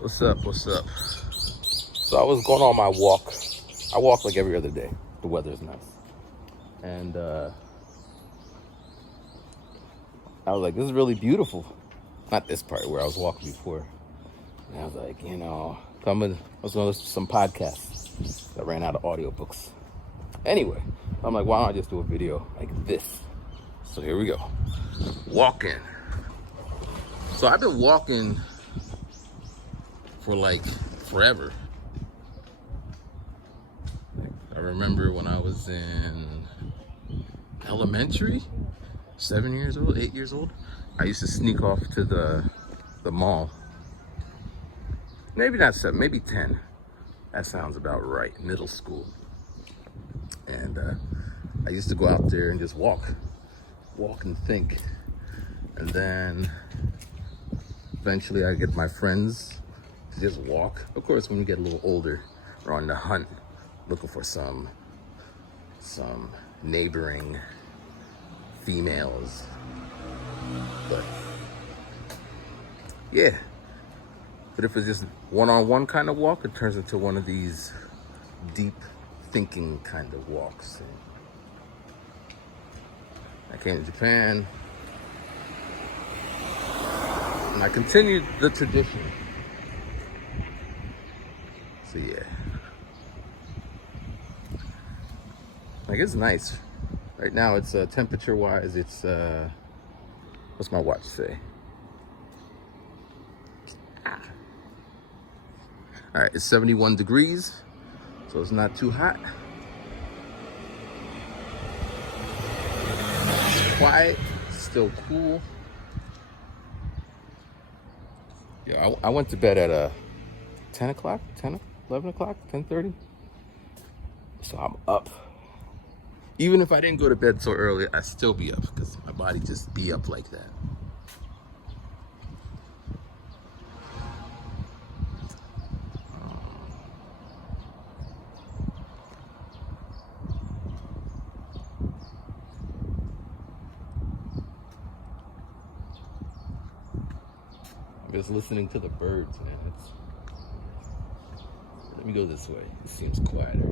What's up? What's up? So I was going on my walk. I walk like every other day. The weather's nice. And I was like, this is really beautiful. Not this part where I was walking before. And I was like, I was going to listen to some podcasts. I ran out of audiobooks. Anyway, I'm like, why don't I just do a video like this? So here we go. Walking. So I've been walking for like forever. I remember when I was in elementary, 7 years old, 8 years old, I used to sneak off to the mall. Maybe not 7, maybe 10. That sounds about right. Middle school. And I used to go out there and just walk and think. And then eventually I get my friends to just walk. Of course, when we get a little older, we're on the hunt, looking for some neighboring females. But yeah. But if it's just one-on-one kind of walk, it turns into one of these deep thinking kind of walks. I came to Japan and I continued the tradition. So yeah. Like, it's nice. Right now it's temperature wise, it's what's my watch say? All right, it's 71 degrees, so it's not too hot. It's quiet, still cool. Yeah, I went to bed at 10 o'clock, 11 o'clock, 10:30. So I'm up. Even if I didn't go to bed so early, I'd still be up because my body just be up like that. I'm just listening to the birds, man. Let me go this way. It seems quieter.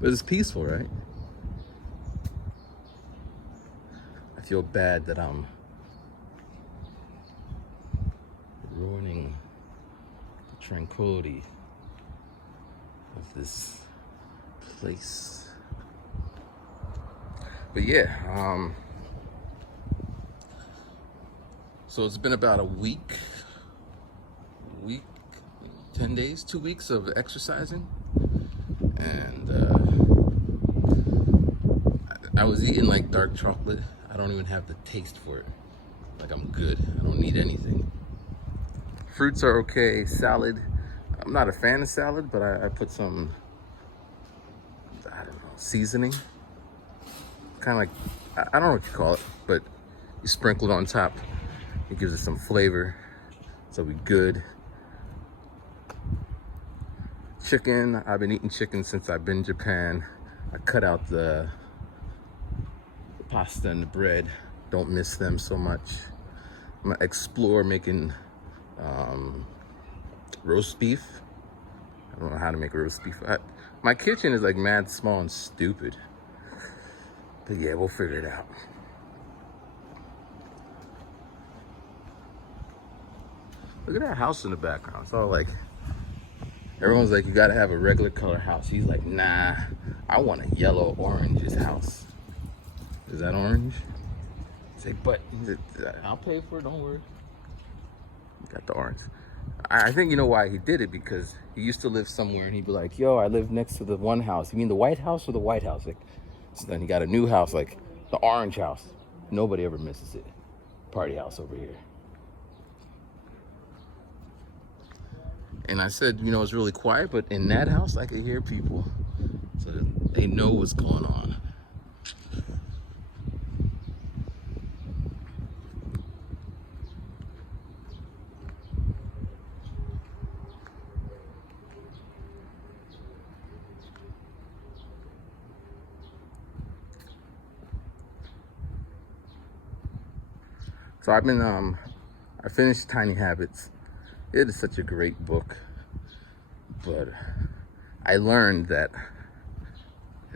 But it's peaceful, right? I feel bad that I'm ruining the tranquility of this place. But yeah, so it's been about a week, 10 days, 2 weeks of exercising. And I was eating like dark chocolate. I don't even have the taste for it. Like, I'm good. I don't need anything. Fruits are okay. Salad. I'm not a fan of salad, but I put some, I don't know, seasoning. Kind of like, I don't know what you call it, but you sprinkle it on top. It gives it some flavor. So we good. Chicken. I've been eating chicken since I've been in Japan. I cut out the pasta and the bread. Don't miss them so much. I'm gonna explore making roast beef. I don't know how to make roast beef. My kitchen is like mad small and stupid. But yeah, we'll figure it out. Look at that house in the background. It's all like, everyone's like, you gotta have a regular color house. He's like, nah, I want a yellow orange house. Is that orange? Say, but I'll pay for it, don't worry. Got the orange. I think you know why he did it, because he used to live somewhere and he'd be like, yo, I live next to the one house. You mean the White House or the White House? Like, so then he got a new house, like the orange house. Nobody ever misses it. Party house over here. And I said, it's really quiet, but in that house, I could hear people. So they know what's going on. So I finished Tiny Habits. It is such a great book, but I learned that,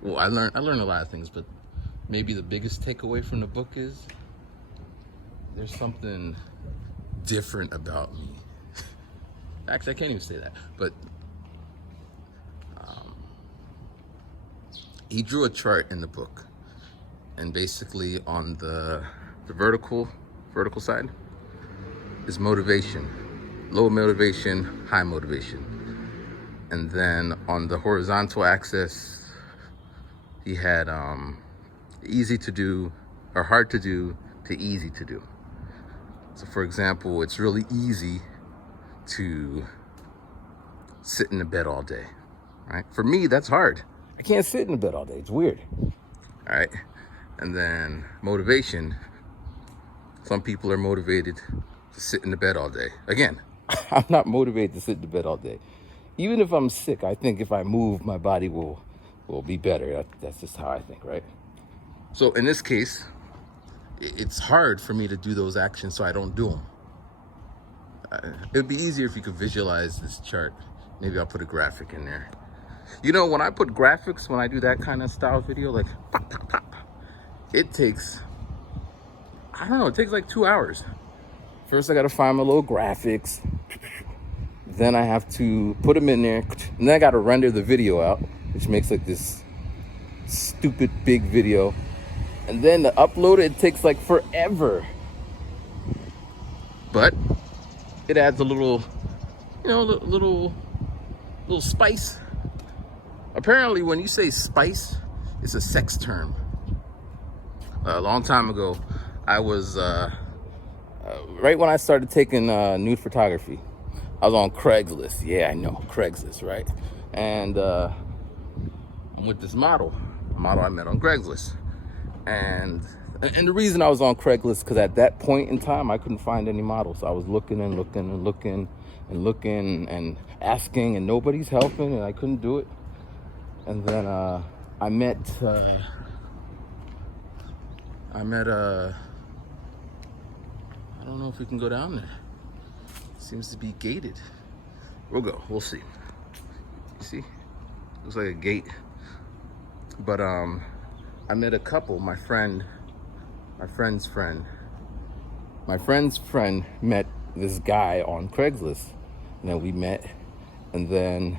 well, I learned a lot of things, but maybe the biggest takeaway from the book is there's something different about me. Actually, I can't even say that, but he drew a chart in the book, and basically on the vertical side is motivation, low motivation, high motivation. And then on the horizontal axis, he had easy to do or hard to do to easy to do. So for example, it's really easy to sit in the bed all day, right? For me, that's hard. I can't sit in the bed all day. It's weird. All right. And then motivation. Some people are motivated to sit in the bed all day. Again, I'm not motivated to sit in the bed all day. Even if I'm sick, I think if I move, my body will be better. That's just how I think, right? So in this case, it's hard for me to do those actions, so I don't do them. It'd be easier if you could visualize this chart. Maybe I'll put a graphic in there. You know, when I put graphics, when I do that kind of style video, like pop, pop, pop, it takes, I don't know, it takes like 2 hours. First, I gotta find my little graphics. Then I have to put them in there. And then I gotta render the video out, which makes like this stupid big video. And then to upload it takes like forever. But it adds a little, you know, little spice. Apparently, when you say spice, it's a sex term. A long time ago, I was, right when I started taking nude photography, I was on Craigslist. Yeah, I know, Craigslist, right? And I'm with this model, a model I met on Craigslist. And the reason I was on Craigslist, because at that point in time, I couldn't find any models. So I was looking and looking and looking and looking and asking, and nobody's helping, and I couldn't do it. And then I met I don't know if we can go down there. It seems to be gated. We'll go, we'll see. You see? Looks like a gate. But I met a couple, my friend's friend met this guy on Craigslist. And then we met, and then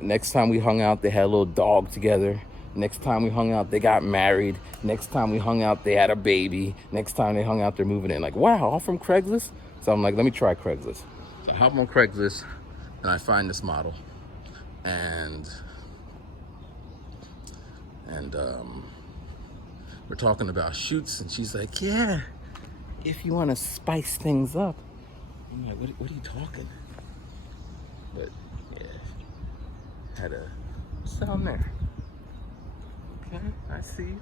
next time we hung out, they had a little dog together. Next time we hung out, they got married. Next time we hung out, they had a baby. Next time they hung out, they're moving in. Like, wow, all from Craigslist? So I'm like, let me try Craigslist. So I hop on Craigslist, and I find this model. And we're talking about shoots, and she's like, yeah, if you want to spice things up. I'm like, what are you talking? But yeah, had a sound there. Okay, I see.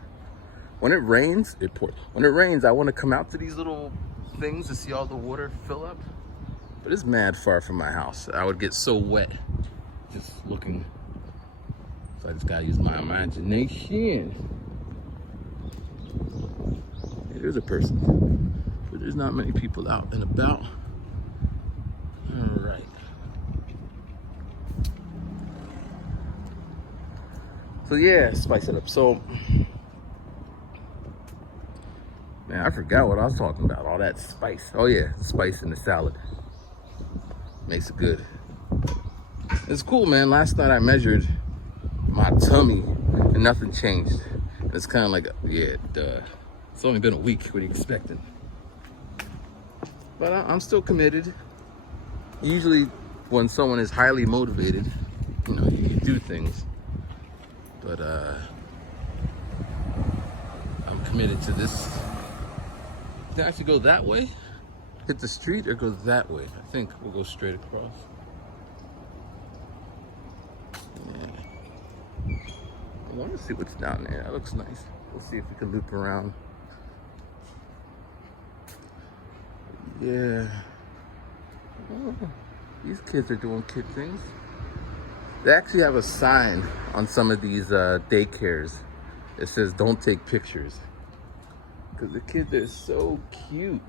When it rains, it pours. When it rains, I want to come out to these little things to see all the water fill up. But it's mad far from my house. I would get so wet just looking. So I just gotta use my imagination. Hey, there's a person. But there's not many people out and about. All right. So yeah, spice it up. So, man, I forgot what I was talking about. All that spice. Oh yeah, spice in the salad. Makes it good. It's cool, man. Last night I measured my tummy and nothing changed. It's kind of like, yeah, duh. It's only been a week. What are you expecting? But I'm still committed. Usually when someone is highly motivated, you know, you do things. But I'm committed to this. Did I actually go that way? Hit the street or go that way? I think we'll go straight across. Yeah. I want to see what's down there. That looks nice. We'll see if we can loop around. Yeah. Oh, these kids are doing kid things. They actually have a sign on some of these daycares. It says, don't take pictures. Because the kids are so cute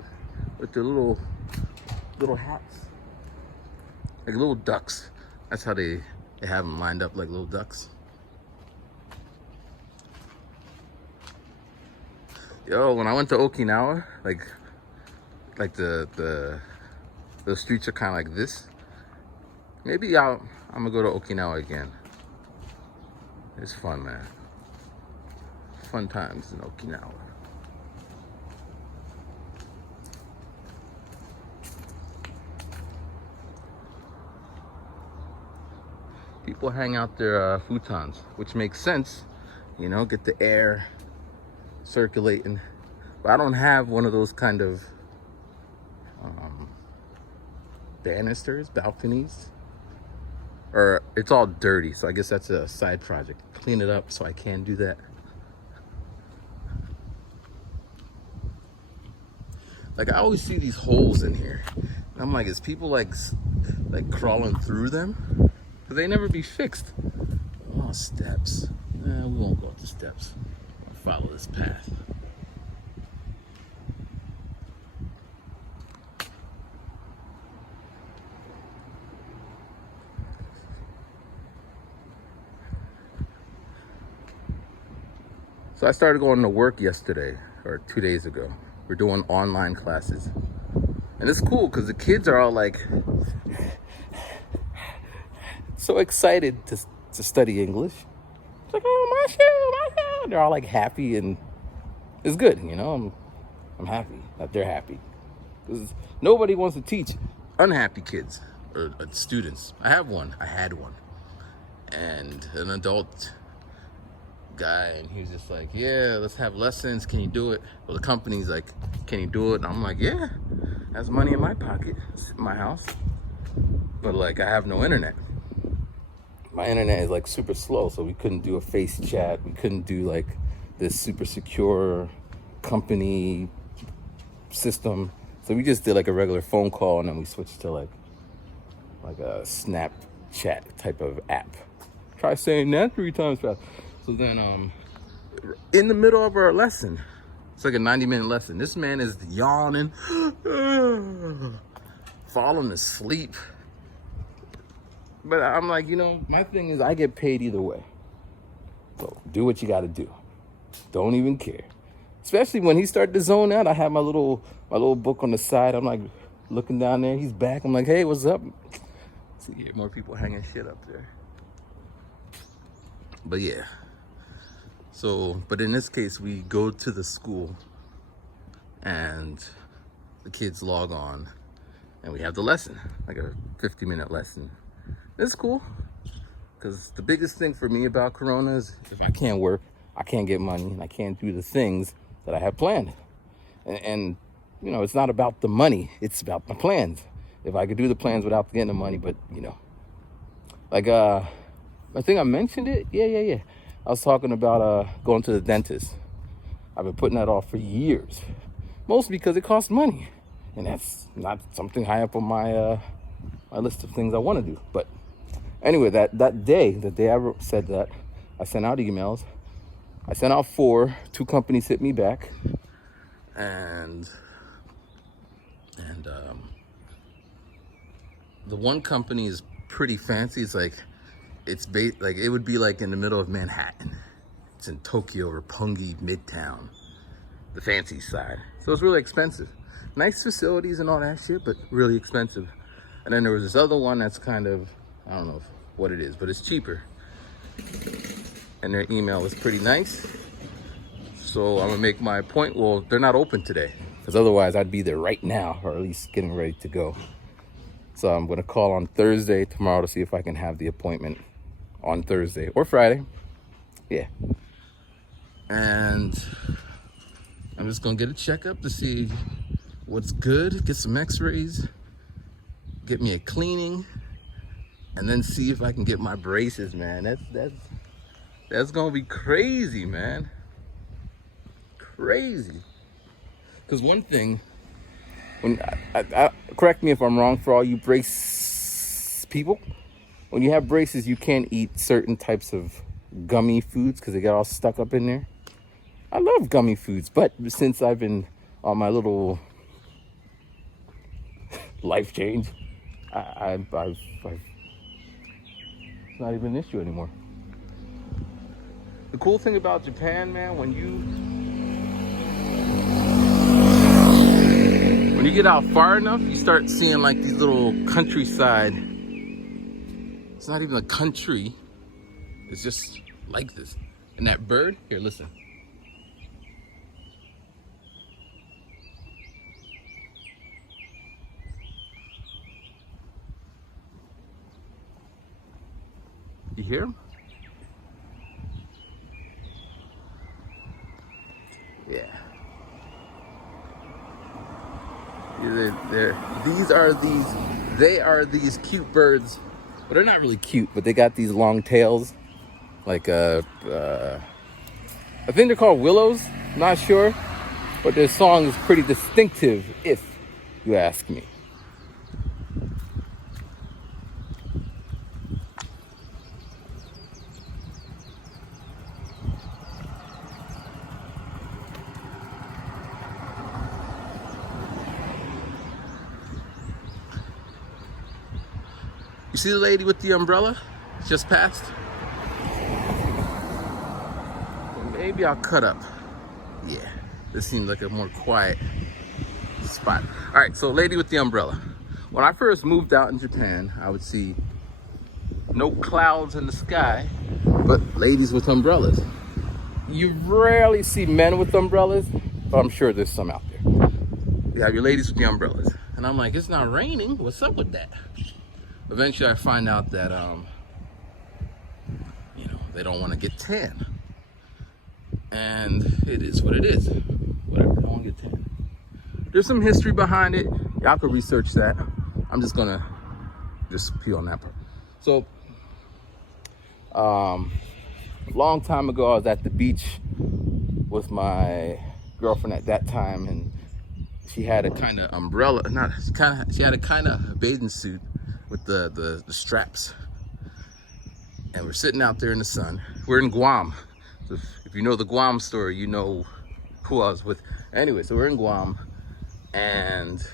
with their little hats. like little ducks. That's how they have them lined up like little ducks. Yo, when I went to Okinawa, like the streets are kind of like this. Maybe I'm gonna go to Okinawa again. It's fun, man. Fun times in Okinawa. People hang out their futons, which makes sense. You know, get the air circulating. But I don't have one of those kind of banisters, balconies. Or it's all dirty, so I guess that's a side project. Clean it up so I can do that. Like I always see these holes in here. And I'm like, is people like crawling through them? Cause they never be fixed. Oh, steps. We won't go up the steps. I'll follow this path. So I started going to work yesterday or 2 days ago. We're doing online classes. And it's cool because the kids are all like so excited to study English. It's like, oh, my shoe. They're all like happy and it's good, you know. I'm happy that they're happy. Because nobody wants to teach unhappy kids or students. I had one. And an adult guy, and he was just like, yeah, let's have lessons, can you do it? Well, the company's like, can you do it? And I'm like, yeah, that's money in my pocket. It's in my house, but like I have no internet. My internet is like super slow, so we couldn't do a face chat. We couldn't do like this super secure company system, so we just did like a regular phone call, and then we switched to like a Snapchat type of app. Try saying that 3 times fast. So then, in the middle of our lesson, it's like a 90-minute lesson. This man is yawning, falling asleep. But I'm like, you know, my thing is I get paid either way. So do what you got to do. Don't even care. Especially when he started to zone out. I had my little book on the side. I'm like looking down there. He's back. I'm like, hey, what's up? See, yeah, more people hanging shit up there. But yeah. So, but in this case, we go to the school and the kids log on and we have the lesson, like a 50-minute lesson. It's cool because the biggest thing for me about Corona is if I can't work, I can't get money, and I can't do the things that I have planned. And you know, it's not about the money, it's about my plans. If I could do the plans without getting the money, but you know, like, I think I mentioned it. Yeah. I was talking about going to the dentist. I've been putting that off for years, mostly because it costs money, and that's not something high up on my my list of things I want to do. But anyway, that day I said that, I sent out emails. I sent out 4. 2 companies hit me back, and the one company is pretty fancy. It's like like it would be like in the middle of Manhattan. It's in Tokyo, Roppongi, Midtown, the fancy side. So it's really expensive. Nice facilities and all that shit, but really expensive. And then there was this other one that's kind of, I don't know what it is, but it's cheaper. And their email is pretty nice. So I'm gonna make my point. Well, they're not open today, because otherwise I'd be there right now, or at least getting ready to go. So I'm gonna call on Thursday, tomorrow, to see if I can have the appointment on Thursday or Friday. Yeah. And I'm just gonna get a checkup to see what's good, get some x-rays, get me a cleaning, and then see if I can get my braces, man. That's gonna be crazy, man. Crazy. Because one thing, when I correct me if I'm wrong, for all you brace people, when you have braces, you can't eat certain types of gummy foods because they get all stuck up in there. I love gummy foods, but since I've been on my little life change, it's not even an issue anymore. The cool thing about Japan, man, when you get out far enough, you start seeing like these little countryside. It's not even a country. It's just like this. And that bird, here, listen. You hear him? Yeah. They are these cute birds. But they're not really cute, but they got these long tails. Like, I think they're called willows. Not sure. But their song is pretty distinctive, if you ask me. You see the lady with the umbrella just passed? Maybe I'll cut up. Yeah, this seems like a more quiet spot. All right, so lady with the umbrella. When I first moved out in Japan, I would see no clouds in the sky, but ladies with umbrellas. You rarely see men with umbrellas, but I'm sure there's some out there. You have your ladies with the umbrellas. And I'm like, it's not raining. What's up with that? Eventually I find out that, they don't want to get tan. And it is what it is. Whatever, don't want to get tan. There's some history behind it. Y'all can research that. I'm just gonna pee on that part. So, a long time ago, I was at the beach with my girlfriend at that time, and she had a kind of umbrella. She had a kind of bathing suit with the straps. And we're sitting out there in the sun. We're in Guam. So if you know the Guam story, you know who I was with. Anyway, so we're in Guam, and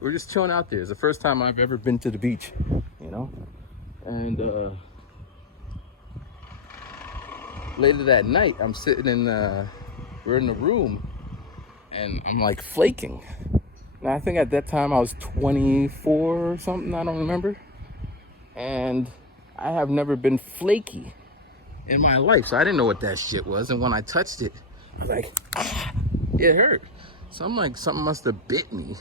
we're just chilling out there. It's the first time I've ever been to the beach, And later that night, I'm sitting we're in the room, and I'm like flaking. Now I think at that time I was 24 or something, I don't remember. And I have never been flaky in my life, so I didn't know what that shit was. And when I touched it, I was like, it hurt. So I'm like, something must have bit me.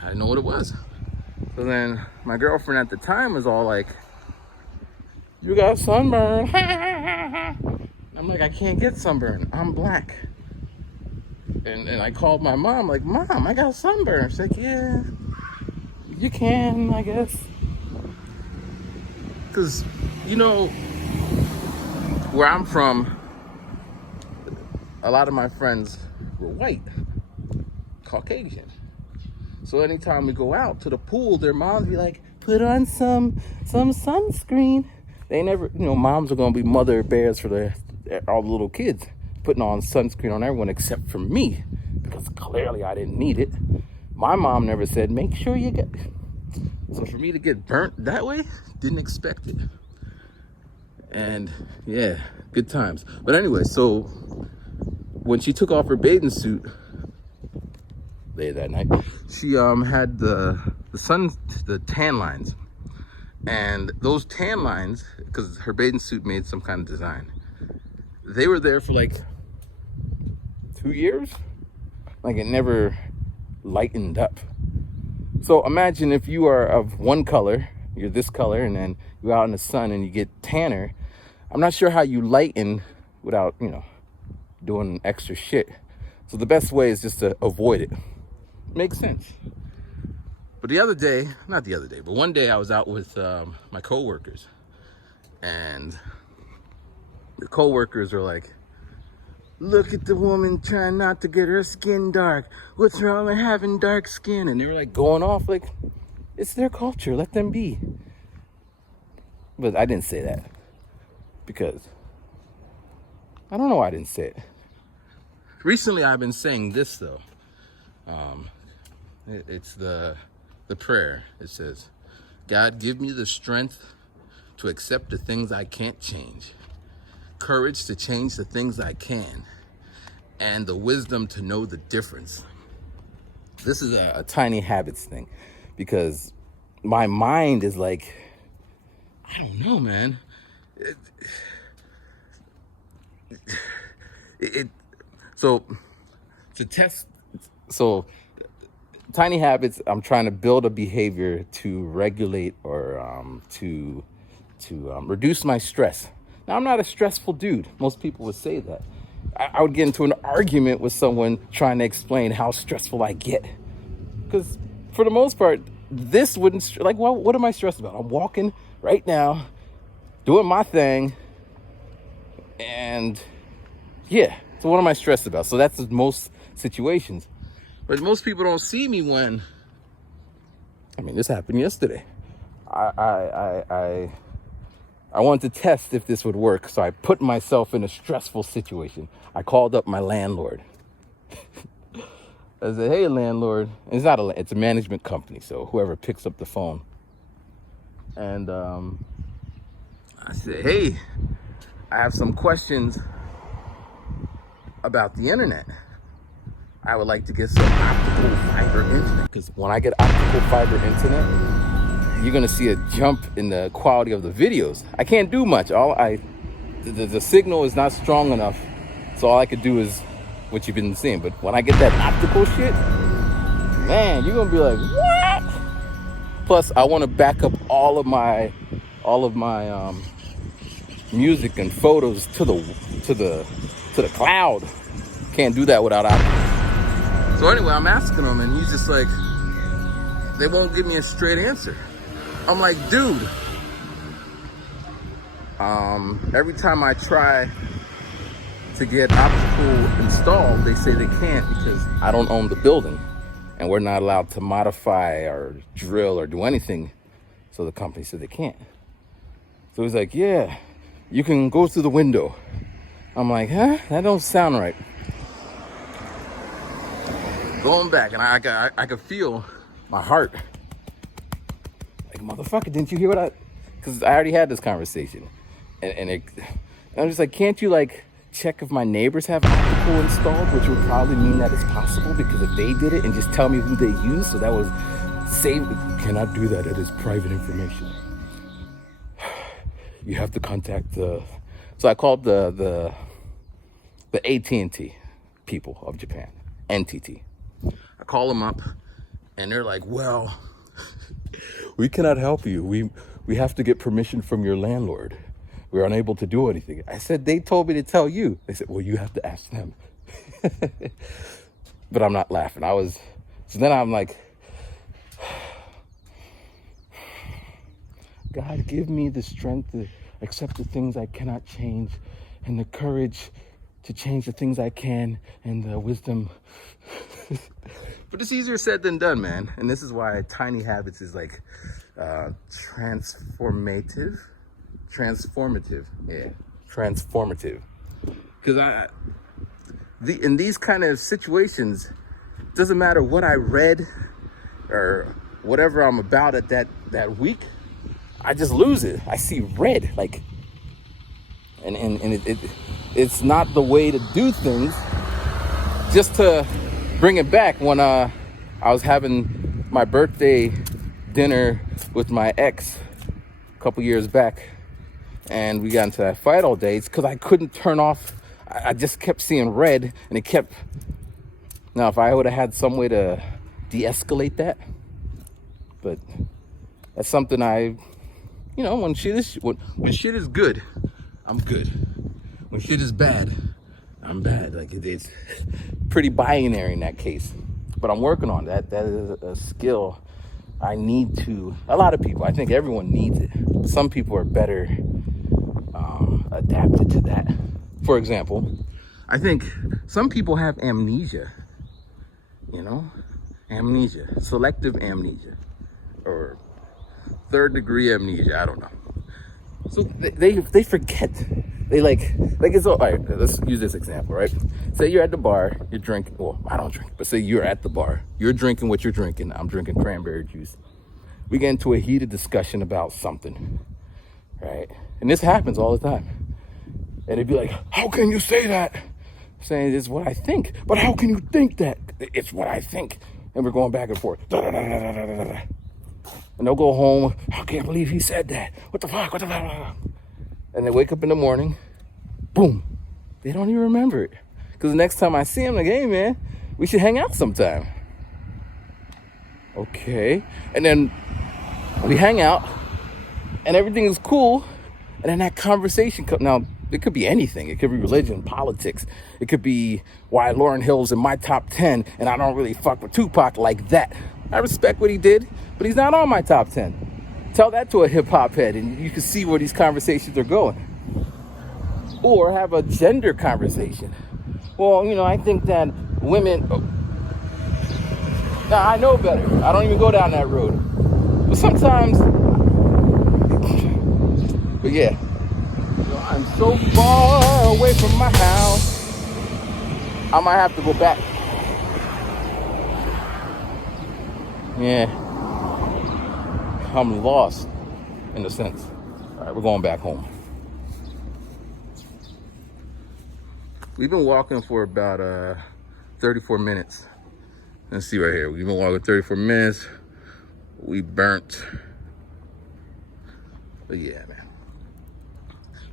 I didn't know what it was. So then my girlfriend at the time was all like, you got sunburn. I'm like, I can't get sunburn. I'm black. And I called my mom, like, Mom, I got sunburn. She's like, yeah, you can, I guess. Because, where I'm from, a lot of my friends were white, Caucasian. So anytime we go out to the pool, their moms be like, put on some sunscreen. They never, moms are going to be mother bears for all the little kids, putting on sunscreen on everyone except for me, because clearly I didn't need it. My mom never said, make sure you get... So for me to get burnt that way, didn't expect it. And yeah, good times. But anyway, so when she took off her bathing suit later that night, she had the tan lines. And those tan lines, because her bathing suit made some kind of design, they were there for like 2 years. Like it never lightened up. So imagine if you are of one color, you're this color, and then you're out in the sun and you get tanner. I'm not sure how you lighten without, doing extra shit. So the best way is just to avoid it. Makes sense. But one day I was out with my coworkers, and the coworkers are like, look at the woman trying not to get her skin dark. What's wrong with having dark skin? And they were like going off like, it's their culture, let them be. But I didn't say that because I don't know why I didn't say it. Recently I've been saying this though. It's the the prayer. It says, God, give me the strength to accept the things I can't change, courage to change the things I can, and the wisdom to know the difference. This is a tiny habits thing, because my mind is like, I don't know, man. So to test, so tiny habits, I'm trying to build a behavior to regulate or to reduce my stress. Now, I'm not a stressful dude. Most people would say that. I would get into an argument with someone trying to explain how stressful I get. Because for the most part, this wouldn't, like, well, what am I stressed about? I'm walking right now, doing my thing, and yeah, so what am I stressed about? So that's most situations. But most people don't see me when, I mean, this happened yesterday. I wanted to test if this would work, so I put myself in a stressful situation. I called up my landlord. I said, hey, landlord. And it's a management company, so whoever picks up the phone. And I said, hey, I have some questions about the internet. I would like to get some optical fiber internet, because when I get optical fiber internet, you're gonna see a jump in the quality of the videos. I can't do much. The signal is not strong enough, so all I could do is what you've been seeing. But when I get that optical shit, man, you're gonna be like, what? Plus, I want to back up all of my music and photos to the cloud. Can't do that without optical. So anyway, I'm asking him, and he's just like, they won't give me a straight answer. I'm like, dude, every time I try to get optical installed, they say they can't because I don't own the building and we're not allowed to modify or drill or do anything. So the company said they can't. So he's like, yeah, you can go through the window. I'm like, huh? That don't sound right. Going back, and I could feel my heart. Like, motherfucker, didn't you hear what because I already had this conversation. And I'm just like, can't you, like, check if my neighbors have optical installed, which would probably mean that it's possible, because if they did it, and just tell me who they use, so that was saved. Cannot do that. It is private information. You have to contact the... So I called the AT&T people of Japan, NTT. I call them up, and they're like, well, we cannot help you. We have to get permission from your landlord. We're unable to do anything. I said, they told me to tell you. They said, well, you have to ask them. But I'm not laughing. So then I'm like, God, give me the strength to accept the things I cannot change, and the courage to change the things I can, and the wisdom. But it's easier said than done, man. And this is why tiny habits is like transformative. Yeah, transformative. Because in these kind of situations, it doesn't matter what I read or whatever I'm about at that week, I just lose it. I see red, like, and it's not the way to do things. Just to bring it back, when I was having my birthday dinner with my ex a couple years back, and we got into that fight all day, it's because I couldn't turn off. I just kept seeing red, and it kept. Now, if I would have had some way to de-escalate that, but that's something when shit is good, I'm good. When shit is bad, I'm bad. Like, it's pretty binary in that case. But I'm working on that. That is a skill I need to. A lot of people, I think everyone needs it. Some people are better adapted to that. For example, I think some people have amnesia. Amnesia, selective amnesia, or third degree amnesia. I don't know. So they forget. They like it's all right. Let's use this example, right? Say you're at the bar, you're drinking. Well, I don't drink, but say you're at the bar, you're drinking what you're drinking. I'm drinking cranberry juice. We get into a heated discussion about something, right? And this happens all the time. And they'd be like, "How can you say that?" Saying it's what I think, but how can you think that? It's what I think. And we're going back and forth. And they'll go home. I can't believe he said that. What the fuck? What the fuck? And they wake up in the morning. Boom. They don't even remember it. Because the next time I see them, like, hey, man, we should hang out sometime. Okay. And then we hang out. And everything is cool. And then that conversation comes. Now, it could be anything. It could be religion, politics. It could be why Lauryn Hill's in my top 10 and I don't really fuck with Tupac like that. I respect what he did, but he's not on my top 10. Tell that to a hip hop head and you can see where these conversations are going. Or have a gender conversation. Well, I think that women... Now, I know better. I don't even go down that road. But sometimes... But yeah. I'm so far away from my house, I might have to go back. Yeah. I'm lost, in a sense. All right, we're going back home. We've been walking for about 34 minutes. Let's see right here. We've been walking 34 minutes. We burnt. But yeah, man.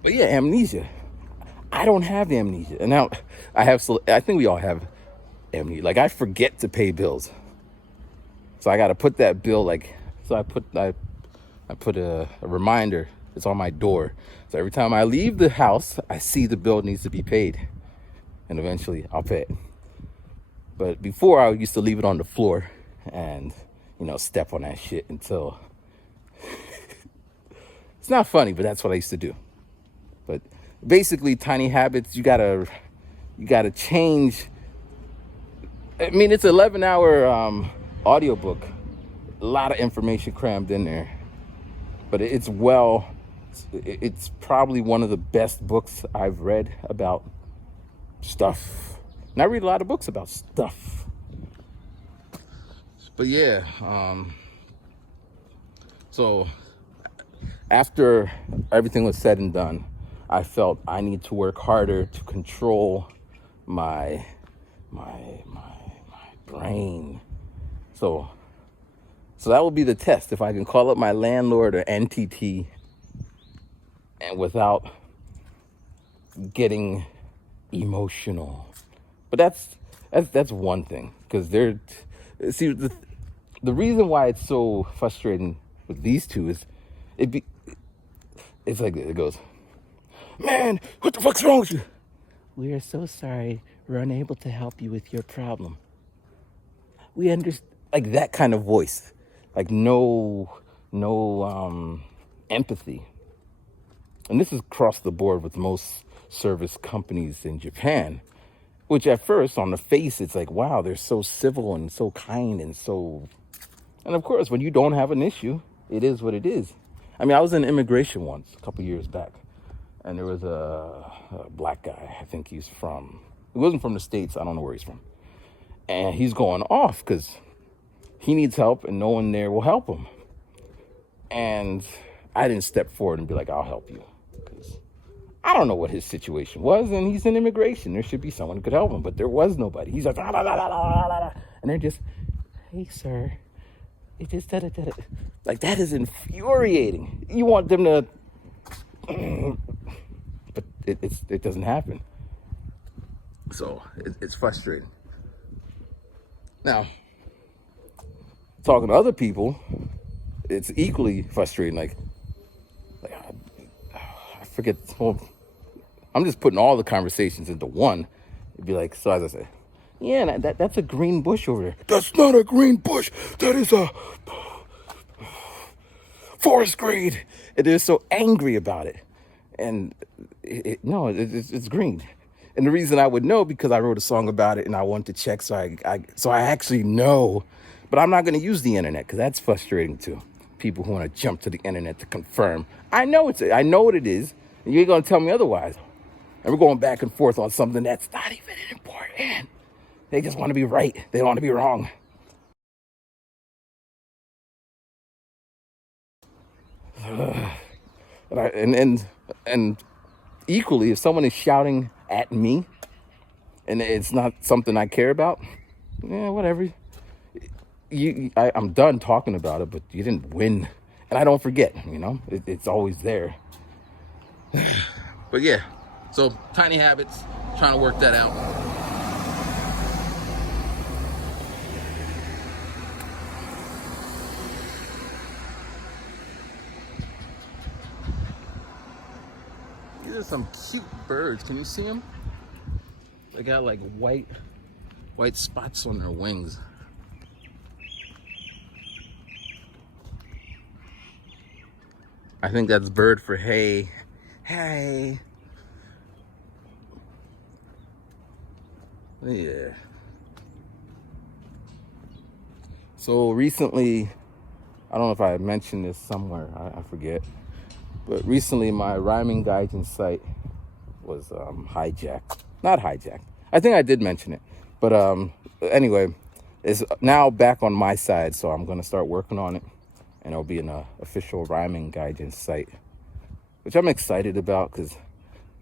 But yeah, amnesia. I don't have amnesia. And now I think we all have amnesia. Like I forget to pay bills. So I got to put that bill I put a reminder. It's on my door. So every time I leave the house, I see the bill needs to be paid. And eventually I'll pay it. But before I used to leave it on the floor and, step on that shit until it's not funny, but that's what I used to do. But basically, tiny habits, you gotta change. I mean, it's an 11-hour audiobook. A lot of information crammed in there. But it's probably one of the best books I've read about stuff. And I read a lot of books about stuff. But yeah, so after everything was said and done, I felt I need to work harder to control my brain. So that will be the test. If I can call up my landlord or entity and without getting emotional. But that's one thing. Because the reason why it's so frustrating with these two is it's like this. It goes, "Man, what the fuck's wrong with you? We are so sorry. We're unable to help you with your problem. We understand." Like that kind of voice. Like no empathy. And this is across the board with most service companies in Japan. Which at first, on the face, it's like, wow, they're so civil and so kind and so... And of course, when you don't have an issue, it is what it is. I mean, I was in immigration once, a couple years back. And there was a black guy. I think he's from... He wasn't from the States. I don't know where he's from. And he's going off because he needs help and no one there will help him. And I didn't step forward and be like, I'll help you. Because I don't know what his situation was. And he's in immigration. There should be someone who could help him. But there was nobody. He's like, and they're just, "Hey, sir. It just da-da-da-da." Like, that is infuriating. You want them to... But it doesn't happen. So it's frustrating. Now, talking to other people, it's equally frustrating. Like I forget. Well, I'm just putting all the conversations into one. It'd be like, so as I say, yeah, that's a green bush over there. That's not a green bush. That is a forest green. And they're so angry about it. And it's green. And the reason I would know because I wrote a song about it and I wanted to check, so I actually know. But I'm not going to use the internet because that's frustrating too. people who want to jump to the internet to confirm. I know what it is. And you ain't gonna tell me otherwise. And we're going back and forth on something that's not even important. They just want to be right. They don't want to be wrong. And equally, if someone is shouting at me and it's not something I care about, yeah, whatever. I'm done talking about it, but you didn't win. And I don't forget, it's always there. But yeah, so tiny habits, trying to work that out. These are some cute birds. Can you see them? They got like white spots on their wings. I think that's bird for hey. Hey. Yeah. So recently, I don't know if I mentioned this somewhere, I forget. But recently my rhyming gaijin site was hijacked. Not hijacked. I think I did mention it. But anyway, it's now back on my side, so I'm going to start working on it. And it'll be an official rhyming gaijin site, which I'm excited about because,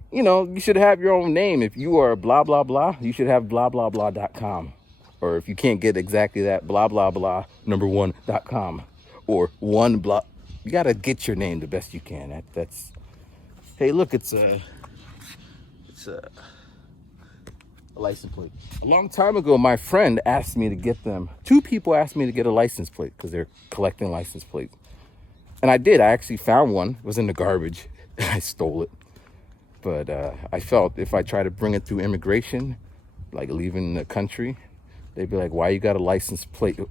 you should have your own name. If you are blah, blah, blah, you should have blah, blah, blah.com. Or if you can't get exactly that, blah, blah, blah, #1.com. Or one blah. You got to get your name the best you can. That's, hey, look, it's a license plate. A long time ago, my friend asked me to get them. 2 people asked me to get a license plate because they're collecting license plates. And I did. I actually found one. It was in the garbage. I stole it. But I felt if I try to bring it through immigration, like leaving the country, they'd be like, why you got a license plate? It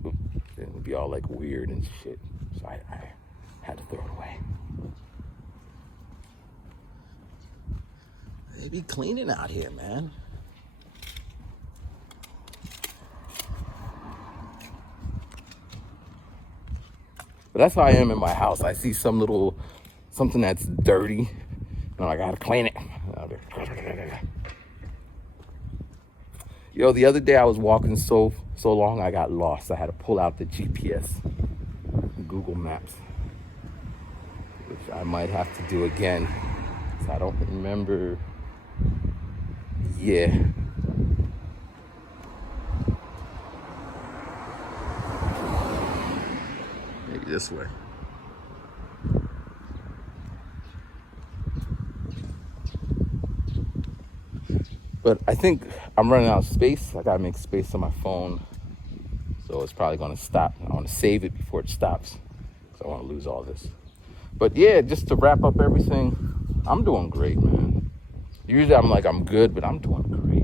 would be all like weird and shit. So I had to throw it away. They be cleaning out here, man. But that's how I am in my house. I see something that's dirty, and I gotta clean it. Yo, the other day I was walking so long I got lost. I had to pull out the GPS, Google Maps, which I might have to do again. So I don't remember. Yeah. Maybe this way. But I think I'm running out of space. I gotta make space on my phone. So it's probably gonna stop. I wanna save it before it stops. So I wanna lose all this. But yeah, just to wrap up everything, I'm doing great, man. Usually I'm good, but I'm doing great.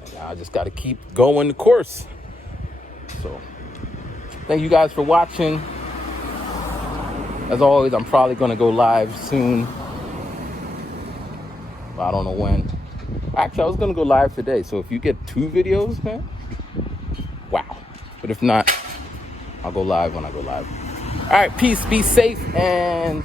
And now I just gotta keep going the course. So thank you guys for watching. As always, I'm probably gonna go live soon. I don't know when. Actually, I was gonna go live today. So if you get 2 videos, man, wow. But if not, I'll go live when I go live. All right, peace, be safe, and